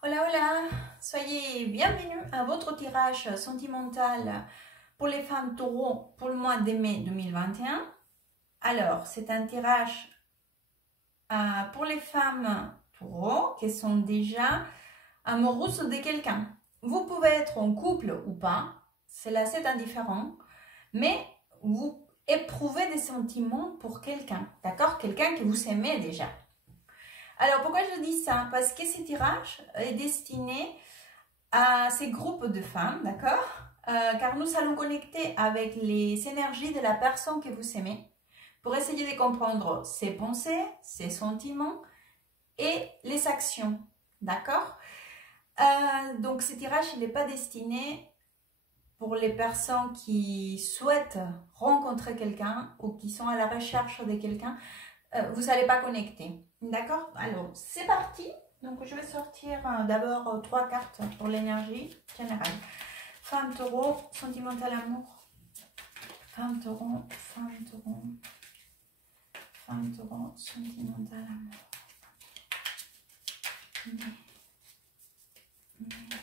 Hola, hola, soyez bienvenus à votre tirage sentimental pour les femmes taureaux pour le mois de mai 2021. Alors, c'est un tirage pour les femmes taureaux qui sont déjà amoureuses de quelqu'un. Vous pouvez être en couple ou pas, c'est indifférent, mais vous éprouvez des sentiments pour quelqu'un, d'accord? Quelqu'un que vous aimez déjà. Alors, pourquoi je dis ça? Parce que ce tirage est destiné à ces groupes de femmes, d'accord? Car nous allons connecter avec les énergies de la personne que vous aimez pour essayer de comprendre ses pensées, ses sentiments et les actions, d'accord? Donc, ce tirage, il n'est pas destiné pour les personnes qui souhaitent rencontrer quelqu'un ou qui sont à la recherche de quelqu'un. Vous n'allez pas connecter. D'accord? Alors, c'est parti. Donc, je vais sortir d'abord 3 cartes pour l'énergie générale. Femme taureau, sentimental amour. Femme taureau, femme taureau. Femme taureau, sentimental amour.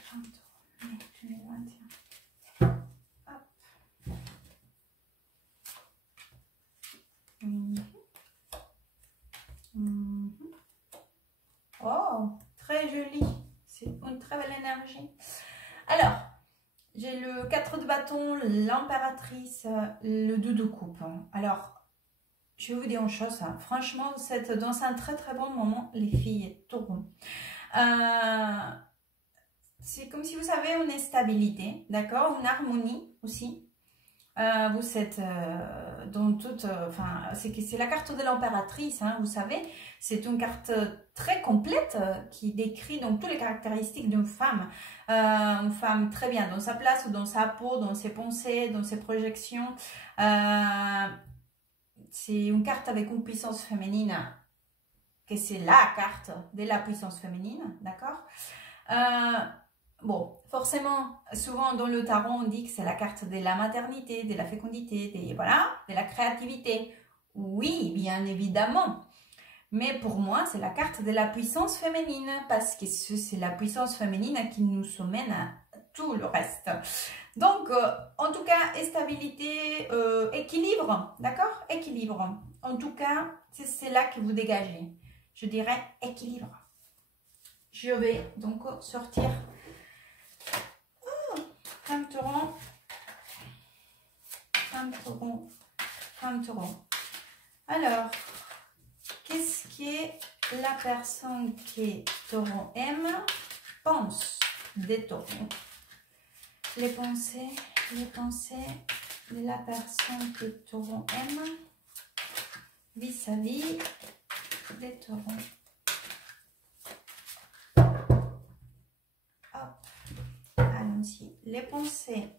Femme taureau, mai 2021. Hop. Oh, très joli. C'est une très belle énergie. Alors, j'ai le 4 de bâton, l'impératrice, le 2 de coupe. Alors, je vais vous dire une chose. Franchement, vous êtes dans un très très bon moment, les filles taureaux. C'est comme si vous avez une stabilité, d'accord, une harmonie aussi. Vous êtes dans toute, c'est la carte de l'impératrice, hein, vous savez, c'est une carte très complète qui décrit donc toutes les caractéristiques d'une femme. Une femme très bien dans sa place, dans sa peau, dans ses pensées, dans ses projections. C'est une carte avec une puissance féminine, que c'est la carte de la puissance féminine, d'accord? Bon, forcément, souvent dans le tarot, on dit que c'est la carte de la maternité, de la fécondité, de la créativité. Oui, bien évidemment. Mais pour moi, c'est la carte de la puissance féminine, parce que c'est la puissance féminine qui nous emmène à tout le reste. Donc, en tout cas, stabilité, équilibre, d'accord? Équilibre. En tout cas, c'est là que vous dégagez. Je dirais équilibre. Je vais donc sortir femme taureau, femme taureau, femme taureau. Alors, qu'est-ce que la personne qui taureau aime, pense des taureaux? Les pensées de la personne que taureau aime vis-à-vis des taureaux. Hop, allons-y. Les pensées.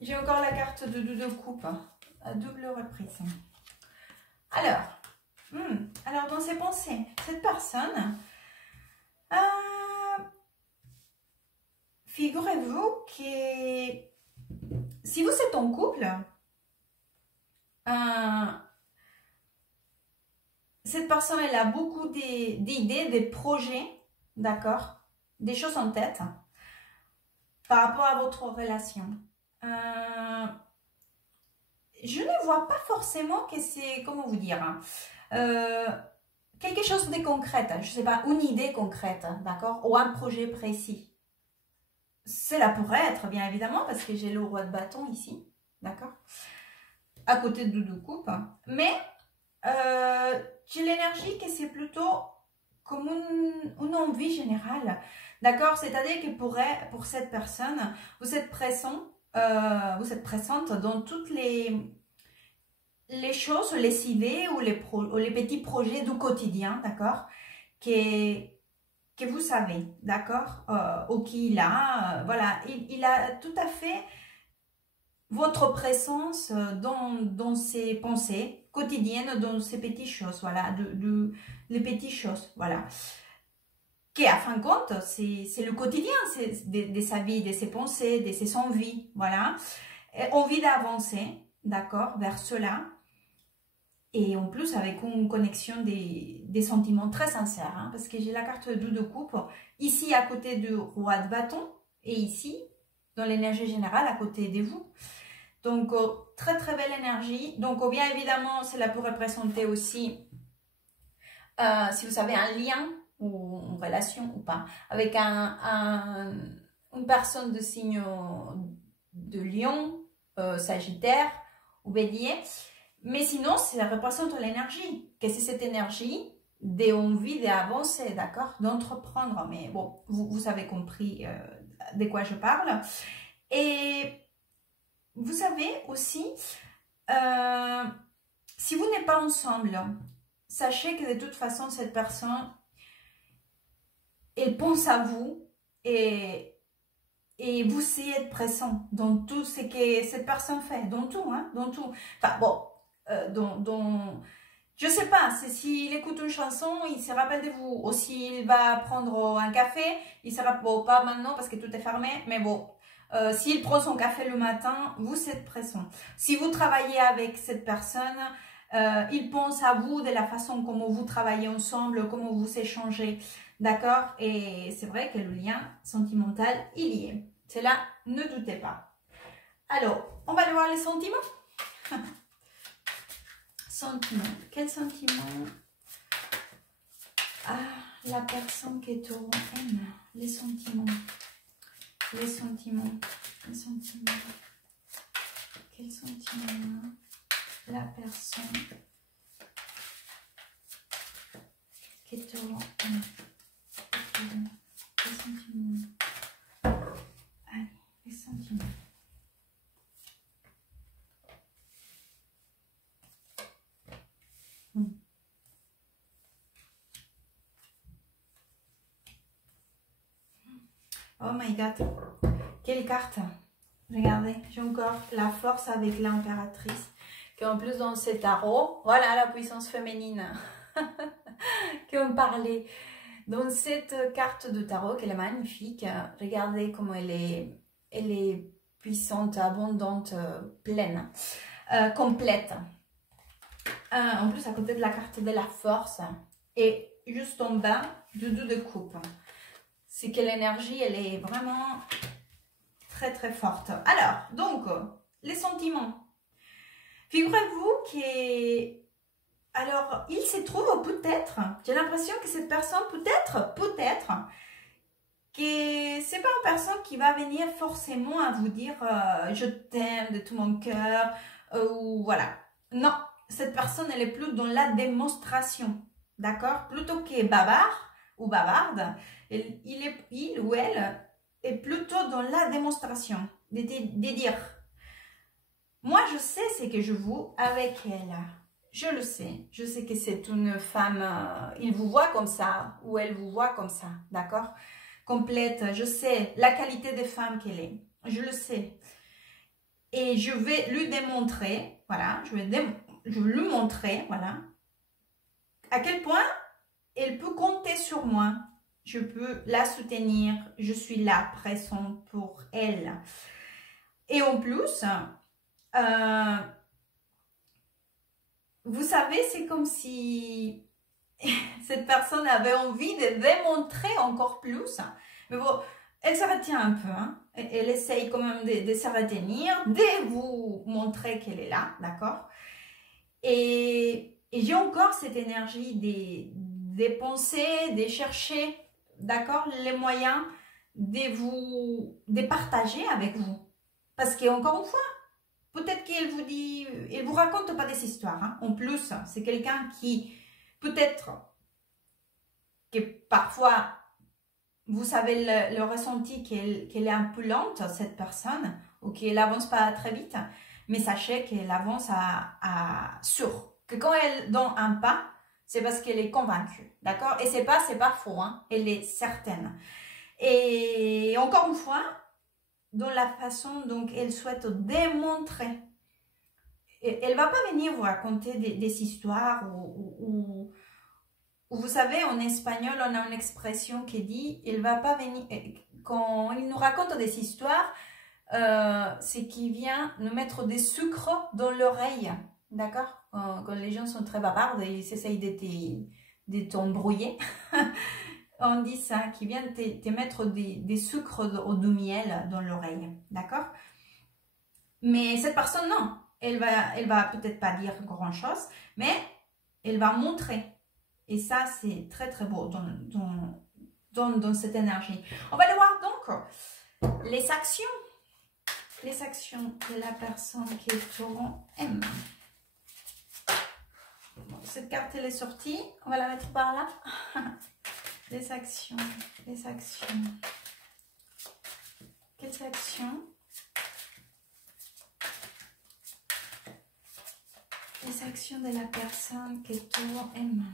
J'ai encore la carte de coupe, à double reprise. Alors dans ses pensées, cette personne, figurez-vous que si vous êtes en couple, cette personne, elle a beaucoup d'idées, des projets, d'accord, des choses en tête par rapport à votre relation. Je ne vois pas forcément que c'est, comment vous dire, quelque chose de concret, je ne sais pas, une idée concrète, d'accord, ou un projet précis. Cela pourrait être, bien évidemment, parce que j'ai le roi de bâton ici, d'accord, à côté de deux coupes, mais j'ai l'énergie que c'est plutôt comme une envie générale, d'accord, c'est-à-dire que pour cette personne, vous êtes présente dans toutes les choses, les idées ou les petits projets du quotidien, d'accord, que vous savez, d'accord, ou qu'il a, voilà, il a tout à fait votre présence dans ses pensées quotidiennes, dans ces petites choses, voilà, les petites choses, voilà. Qui, à fin de compte, c'est le quotidien de sa vie, de ses pensées, de ses envies, voilà. envie d'avancer, d'accord, vers cela. Et en plus, avec une connexion des sentiments très sincères, hein, parce que j'ai la carte de coupe ici à côté du roi de bâton et ici, dans l'énergie générale, à côté de vous. Donc, très très belle énergie. Donc, bien évidemment, cela peut représenter aussi, si vous avez un lien ou une relation ou pas, avec une personne de signe de Lion, Sagittaire ou Bélier. Mais sinon, ça représente l'énergie. Que c'est cette énergie d'envie d'avancer, d'accord, d'entreprendre. Mais bon, vous avez compris de quoi je parle. Et vous savez aussi, si vous n'êtes pas ensemble, sachez que de toute façon, cette personne, elle pense à vous et vous essayez être présent dans tout ce que cette personne fait, dans tout, hein, dans tout. Enfin bon, je sais pas, s'il écoute une chanson, il se rappelle de vous, ou s'il va prendre un café, il se rappelle, bon, pas maintenant parce que tout est fermé, mais bon, s'il prend son café le matin, vous êtes présent. Si vous travaillez avec cette personne, il pense à vous de la façon comment vous travaillez ensemble, comment vous échangez, d'accord? Et c'est vrai que le lien sentimental, il y est. C'est là, ne doutez pas. Alors, on va aller voir les sentiments. Sentiment. Quel sentiment? Ah, la personne qui est au aime. Les sentiments. Les sentiments. Les sentiments. Quel sentiment? La personne qui est au aime. Les sentiments. Allez, les sentiments. Oh my god, quelle carte! Regardez, j'ai encore la force avec l'impératrice, qui en plus dans ce tarot, voilà la puissance féminine qu'on parlait. Dans cette carte de tarot, qu'elle est magnifique, regardez comment elle est puissante, abondante, pleine, complète. En plus, à côté de la carte de la force, et juste en bas, du 2 de coupe. C'est que l'énergie, elle est vraiment très très forte. Alors, donc, les sentiments. Figurez-vous que... Alors, il se trouve peut-être, j'ai l'impression que cette personne, peut-être, que c'est pas une personne qui va venir forcément à vous dire je t'aime de tout mon cœur, ou voilà. Non, cette personne, elle est plus dans la démonstration, d'accord? Plutôt que bavard ou bavarde, il ou elle est plutôt dans la démonstration, de dire, moi je sais ce que je vaux avec elle, je le sais, je sais que c'est une femme, il vous voit comme ça, ou elle vous voit comme ça, d'accord, complète, je sais la qualité de femme qu'elle est, je le sais, et je vais lui démontrer, voilà, je vais lui montrer, voilà, à quel point elle peut compter sur moi. Je peux la soutenir. Je suis là, présente pour elle. Et en plus, vous savez, c'est comme si cette personne avait envie de démontrer encore plus. Mais bon, elle se retient un peu. Hein. Elle essaye quand même de se retenir, de vous montrer qu'elle est là, d'accord? Et j'ai encore cette énergie de penser, de chercher, d'accord, les moyens de partager avec vous. Parce qu'encore une fois, peut-être qu'elle vous dit, elle vous raconte pas des histoires. Hein. En plus, c'est quelqu'un qui, peut-être, que parfois, vous savez le ressenti qu'elle est un peu lente, cette personne, ou qu'elle avance pas très vite. Mais sachez qu'elle avance que quand elle donne un pas, c'est parce qu'elle est convaincue, d'accord? Et c'est pas faux, hein? Elle est certaine. Et encore une fois, dans la façon dont elle souhaite démontrer, elle va pas venir vous raconter des histoires ou vous savez, en espagnol, on a une expression qui dit, il va pas venir, quand il nous raconte des histoires, c'est qu'il vient nous mettre des sucres dans l'oreille, d'accord? Quand les gens sont très bavards et ils essayent de t'embrouiller, on dit ça, qu'il vient te mettre des sucres au doux miel dans l'oreille, d'accord? Mais cette personne, non, elle va peut-être pas dire grand-chose, mais elle va montrer. Et ça, c'est très très beau dans cette énergie. On va aller voir donc les actions de la personne qui est Taureau M. Bon, cette carte, elle est sortie. On va la mettre par là. Les actions. Quelles actions? Les actions de la personne qui est Taureau M.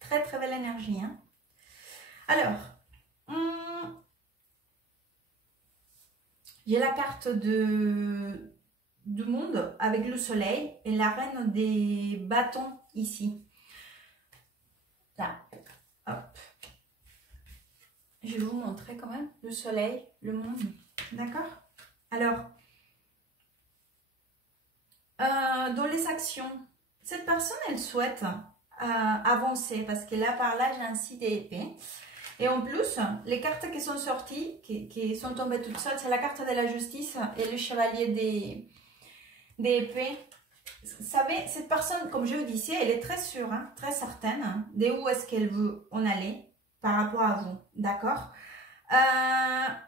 Très très belle énergie, hein. Alors, j'ai la carte du monde avec le soleil et la reine des bâtons ici. Là, hop. Je vais vous montrer quand même le soleil, le monde, d'accord? Alors, dans les actions, cette personne, elle souhaite avancer parce que là, par là, j'ai un 6 d'épée. Et en plus, les cartes qui sont sorties, qui sont tombées toutes seules, c'est la carte de la justice et le chevalier des épées. Vous savez, cette personne, comme je vous disais, elle est très sûre, hein, très certaine de où est-ce qu'elle veut en aller par rapport à vous, d'accord?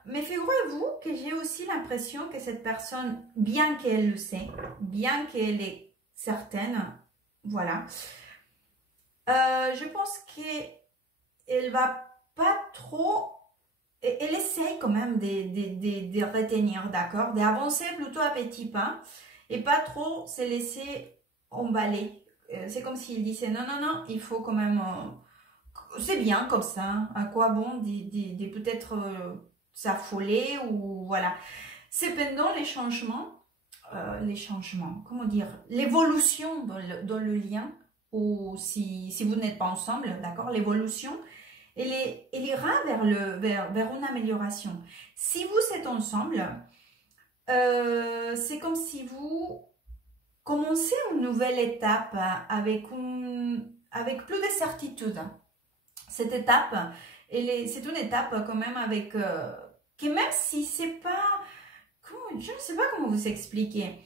Mais figurez-vous que j'ai aussi l'impression que cette personne, bien qu'elle le sait, bien qu'elle est certaine, voilà, je pense qu'elle va pas trop, elle essaye quand même de retenir, d'accord, d'avancer plutôt à petits pas et pas trop se laisser emballer. C'est comme s'il disait non, non, non, il faut quand même, c'est bien comme ça, à quoi bon de peut-être s'affoler ou voilà. Cependant, les changements, comment dire, l'évolution dans le lien, ou si vous n'êtes pas ensemble, d'accord, l'évolution, elle ira vers une amélioration. Si vous êtes ensemble, c'est comme si vous commencez une nouvelle étape avec plus de certitude. Cette étape, c'est une étape quand même avec, que même si c'est pas, je ne sais pas comment vous expliquer,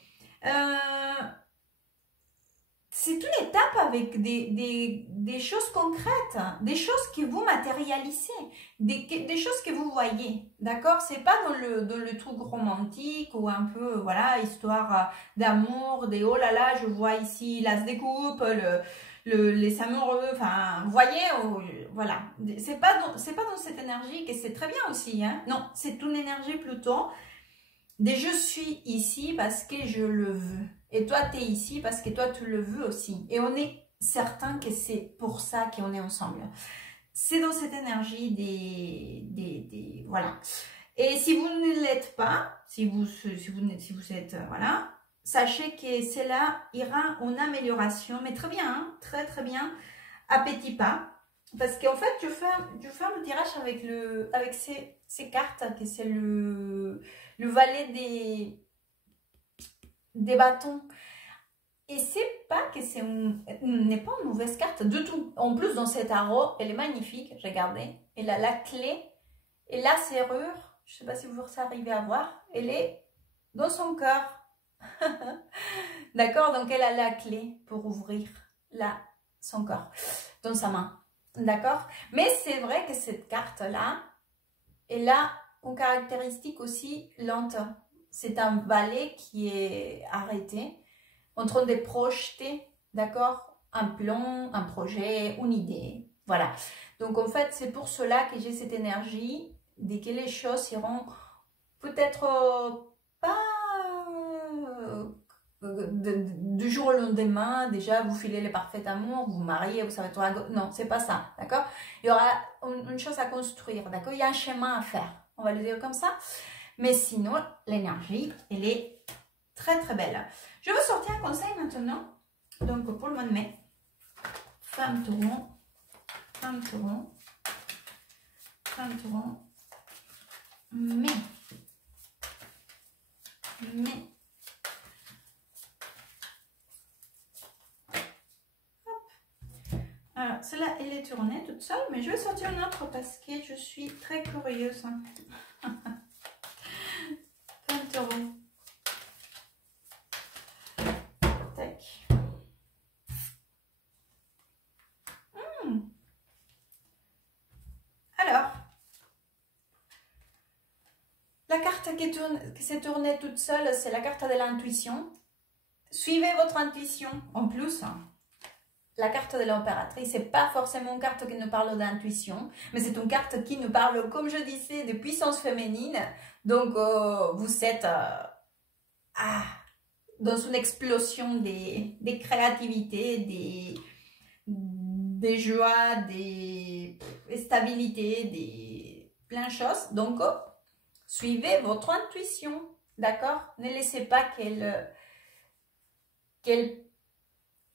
c'est une étape avec des choses concrètes, des choses que vous matérialisez, des choses que vous voyez, d'accord? C'est pas dans le truc romantique ou un peu, voilà, histoire d'amour, des oh là là, je vois ici l'as de coupe, les amoureux, enfin, vous voyez, voilà. C'est pas dans cette énergie, que c'est très bien aussi, hein? Non, c'est une énergie plutôt de je suis ici parce que je le veux. Et toi, tu es ici parce que toi, tu le veux aussi. Et on est certain que c'est pour ça qu'on est ensemble. C'est dans cette énergie voilà. Et si vous ne l'êtes pas, si vous êtes, voilà, sachez que cela ira en amélioration, mais très bien, hein, très très bien, à petits pas. Parce qu'en fait, je fais un tirage avec ces cartes, que c'est le valet des bâtons. Et c'est pas que n'est pas une mauvaise carte du tout. En plus, dans cet tarot, elle est magnifique, regardez. Elle a la clé et la serrure, je sais pas si vous arrivez à voir, elle est dans son cœur. D'accord, donc elle a la clé pour ouvrir son corps, dans sa main. D'accord, mais c'est vrai que cette carte-là, elle a une caractéristique aussi lente. C'est un valet qui est arrêté, en train de projeter, d'accord, un plan, un projet, une idée. Voilà. Donc, en fait, c'est pour cela que j'ai cette énergie, dès que les choses iront peut-être pas du jour au lendemain, déjà vous filez le parfait amour, vous vous mariez, vous savez toi, non, c'est pas ça, d'accord? Il y aura une chose à construire, d'accord? Il y a un chemin à faire, on va le dire comme ça. Mais sinon, l'énergie, elle est très très belle. Je veux sortir un conseil maintenant, donc pour le mois de mai. Femme taureau, femme taureau, femme taureau, mai. Alors, celle-là, elle est tournée toute seule, mais je vais sortir une autre parce que je suis très curieuse. Femme taureau. Tac. Alors, la carte qui s'est tournée toute seule, c'est la carte de l'intuition. Suivez votre intuition. En plus, la carte de l'impératrice, c'est pas forcément une carte qui nous parle d'intuition, mais c'est une carte qui nous parle, comme je disais, de puissance féminine. Donc, vous êtes dans une explosion des créativités, des joies, des stabilités, des plein de choses. Donc, suivez votre intuition, d'accord? Ne laissez pas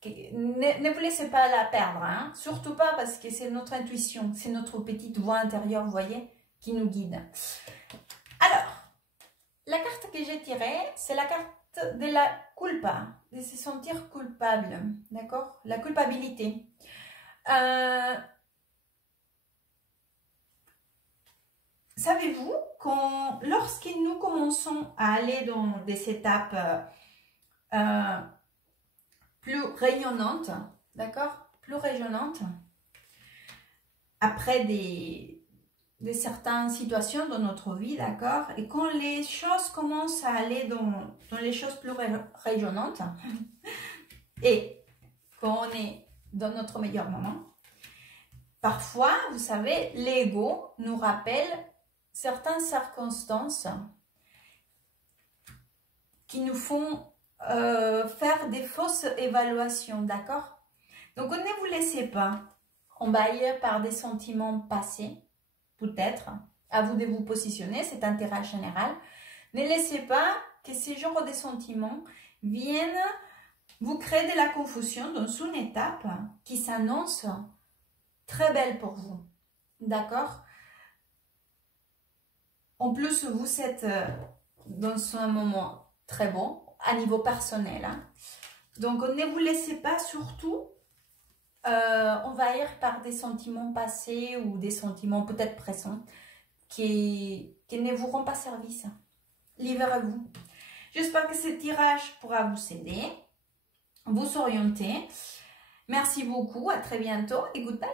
ne vous laissez pas la perdre, hein? Surtout pas parce que c'est notre intuition, c'est notre petite voix intérieure, vous voyez, qui nous guide. Alors, la carte que j'ai tirée, c'est la carte de la culpa, de se sentir coupable, d'accord? La culpabilité. Savez-vous, lorsque nous commençons à aller dans des étapes plus rayonnantes, d'accord? Plus rayonnantes, après certaines situations dans notre vie, d'accord? Et quand les choses commencent à aller dans les choses plus rayonnantes, et quand on est dans notre meilleur moment, parfois, vous savez, l'ego nous rappelle certaines circonstances qui nous font faire des fausses évaluations, d'accord? Donc, ne vous laissez pas envahir par des sentiments passés, peut-être, à vous de vous positionner, c'est un tirage général. Ne laissez pas que ces genres de sentiments viennent vous créer de la confusion dans une étape qui s'annonce très belle pour vous, d'accord? En plus, vous êtes dans un moment très bon, à niveau personnel. Hein. Donc, ne vous laissez pas surtout envahir par des sentiments passés ou des sentiments peut-être pressants qui ne vous rendent pas service. Libérez-vous. J'espère que ce tirage pourra vous aider, vous orienter. Merci beaucoup, à très bientôt et good vibes.